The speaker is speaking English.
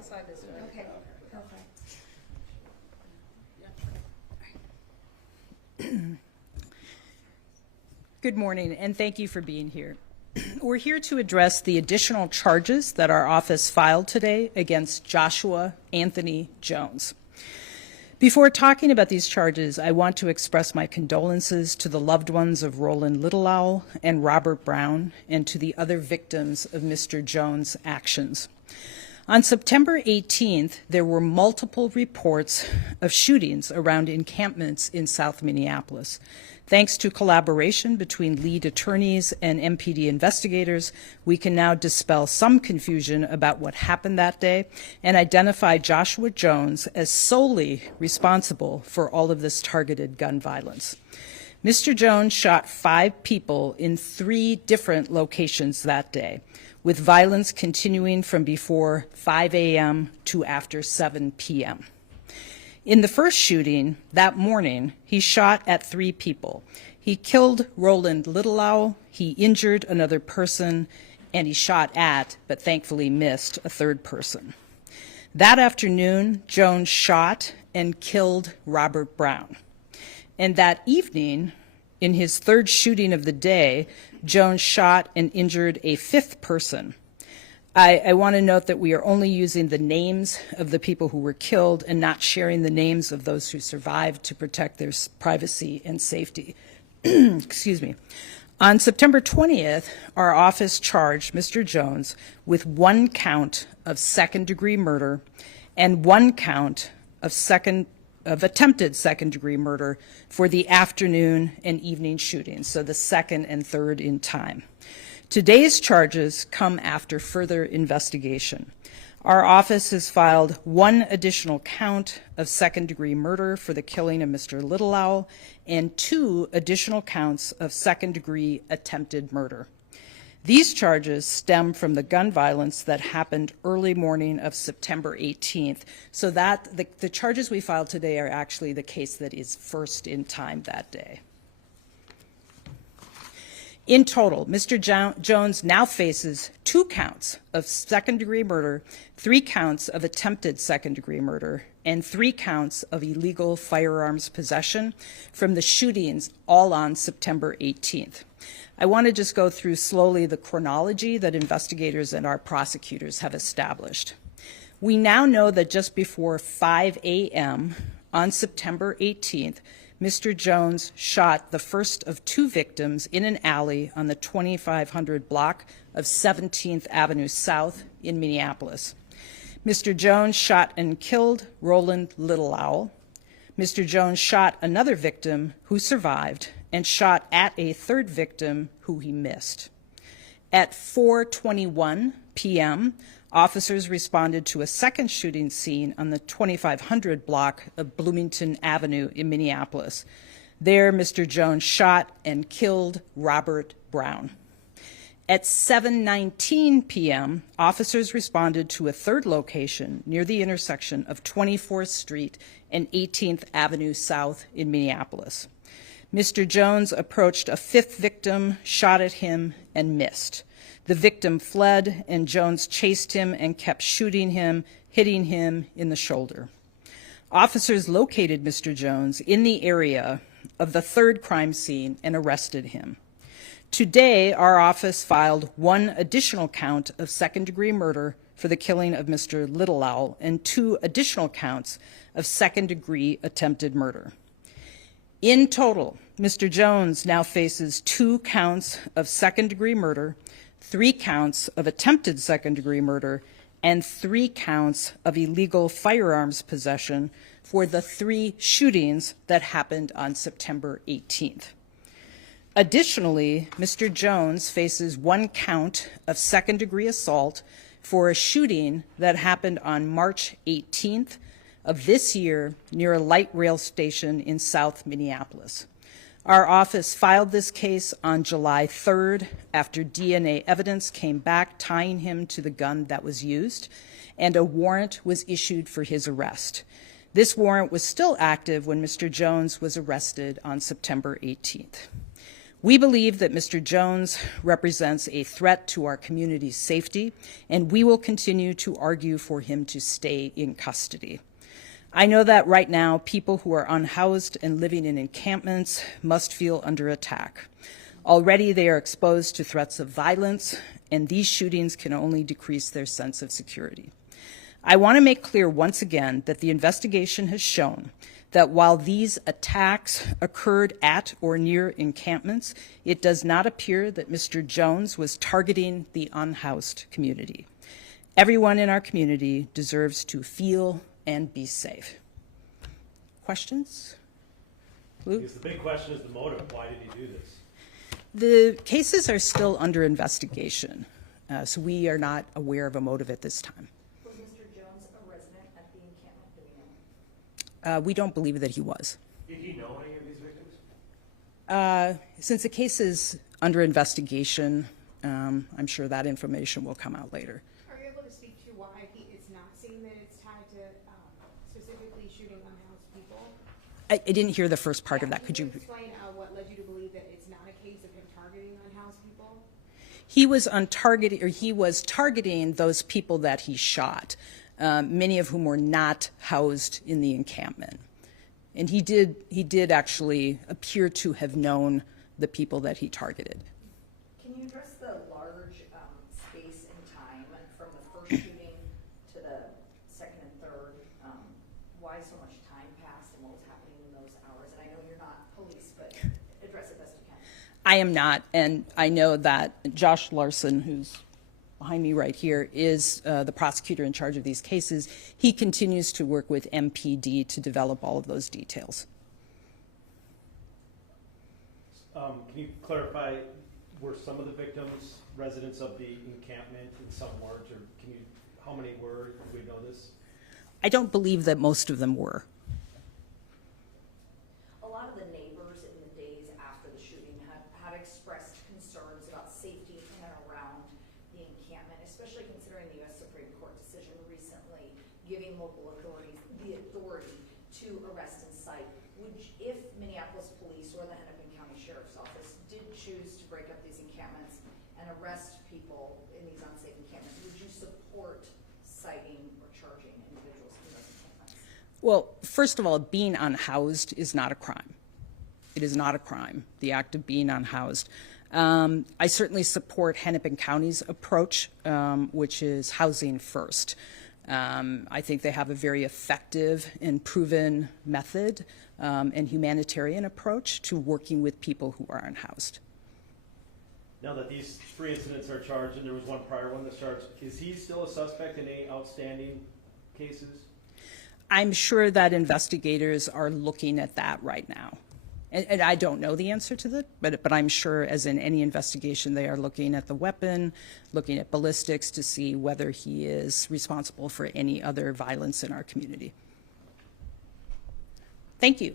I'll slide this way. Okay, perfect. Good morning, and thank you for being here. We're here to address the additional charges that our office filed today against Joshua Anthony Jones. Before talking about these charges, I want to express my condolences to the loved ones of Roland Littlelowell and Robert Brown, and to the other victims of Mr. Jones' actions. On September 18th, there were multiple reports of shootings around encampments in South Minneapolis. Thanks to collaboration between lead attorneys and MPD investigators, we can now dispel some confusion about what happened that day and identify Joshua Jones as solely responsible for all of this targeted gun violence. Mr. Jones shot 5 people in 3 different locations that day, with violence continuing from before 5 a.m. to after 7 p.m. In the first shooting that morning, he shot at 3 people. He killed Roland Littlelowell, he injured another person, and he shot at, but thankfully missed, a 3rd person. That afternoon, Jones shot and killed Robert Brown. And that evening, in his 3rd shooting of the day, Jones shot and injured a 5th person. I want to note that we are only using the names of the people who were killed and not sharing the names of those who survived to protect their privacy and safety. Excuse me. On September 20th, our office charged Mr. Jones with 1 count of 2nd-degree murder and 1 count of attempted second-degree murder for the afternoon and evening shootings, so the 2nd and 3rd in time. Today's charges come after further investigation. Our office has filed 1 additional count of second-degree murder for the killing of Mr. Littlelowell and 2 additional counts of second-degree attempted murder. These charges stem from the gun violence that happened early morning of September 18th, so that the charges we filed today are actually the case that is first in time that day. In total, Mr. Jones now faces 2 counts of second-degree murder, 3 counts of attempted second-degree murder, and 3 counts of illegal firearms possession from the shootings, all on September 18th. I want to just go through slowly the chronology that investigators and our prosecutors have established. We now know that just before 5 a.m. on September 18th, Mr. Jones shot the first of 2 victims in an alley on the 2500 block of 17th Avenue South in Minneapolis. Mr. Jones shot and killed Roland Littlelowell. Mr. Jones shot another victim who survived and shot at a 3rd victim who he missed. At 4:21 p.m., officers responded to a 2nd shooting scene on the 2500 block of Bloomington Avenue in Minneapolis. There, Mr. Jones shot and killed Robert Brown. At 7:19 p.m., officers responded to a 3rd location near the intersection of 24th Street and 18th Avenue South in Minneapolis. Mr. Jones approached a 5th victim, shot at him, and missed. The victim fled, and Jones chased him and kept shooting him, hitting him in the shoulder. Officers located Mr. Jones in the area of the 3rd crime scene and arrested him. Today, our office filed 1 additional count of second-degree murder for the killing of Mr. Littlelowell and 2 additional counts of second-degree attempted murder. In total, Mr. Jones now faces 2 counts of second-degree murder, 3 counts of attempted second-degree murder, and 3 counts of illegal firearms possession for the 3 shootings that happened on September 18th. Additionally, Mr. Jones faces 1 count of second-degree assault for a shooting that happened on March 18th of this year near a light rail station in South Minneapolis. Our office filed this case on July 3rd after DNA evidence came back tying him to the gun that was used, and a warrant was issued for his arrest. This warrant was still active when Mr. Jones was arrested on September 18th. We believe that Mr. Jones represents a threat to our community's safety, and we will continue to argue for him to stay in custody. I know that right now, people who are unhoused and living in encampments must feel under attack. Already they are exposed to threats of violence, and these shootings can only decrease their sense of security. I want to make clear once again that the investigation has shown that while these attacks occurred at or near encampments, it does not appear that Mr. Jones was targeting the unhoused community. Everyone in our community deserves to feel and be safe. Questions? Lou? Because the big question is the motive. Why did he do this? The cases are still under investigation, so we are not aware of a motive at this time. Was Mr. Jones a resident at the encampment? Do we know? We don't believe that he was. Did he know any of these victims? Since the case is under investigation, I'm sure that information will come out later. Are you able to speak to why it's not seen that it's tied to specifically shooting unhoused people? I didn't hear the first part of that. Could you? Explain what led you to believe that it's not a case of him targeting unhoused people? He was targeting those people that he shot, many of whom were not housed in the encampment. And he did actually appear to have known the people that he targeted. Can you address the large space and time from the first shooting to the second and third? Why so much time passed and what was happening in those hours? And I know you're not police, but address it best you can. I am not, and I know that Josh Larson, who's behind me right here, is the prosecutor in charge of these cases. He continues to work with MPD to develop all of those details. Can you clarify, were some of the victims residents of the encampment and some weren't, or how many were? Do we know this? I don't believe that most of them were. A lot of the neighbors in the days after the shooting had expressed concerns about safety in and around the encampment, especially considering the U.S. Supreme Court decision recently giving local authorities the authority to arrest and cite. If Minneapolis Police or the Hennepin County Sheriff's Office did choose to break up these encampments and arrest people in these unsafe encampments, would you support citing or charging individuals in those encampments? Well, first of all, being unhoused is not a crime. It is not a crime, the act of being unhoused. I certainly support Hennepin County's approach, which is housing first. I think they have a very effective and proven method and humanitarian approach to working with people who are unhoused. Now that these 3 incidents are charged, and there was one prior one that's charged, is he still a suspect in any outstanding cases? I'm sure that investigators are looking at that right now. And I don't know the answer to that, but I'm sure, as in any investigation, they are looking at the weapon, looking at ballistics to see whether he is responsible for any other violence in our community. Thank you.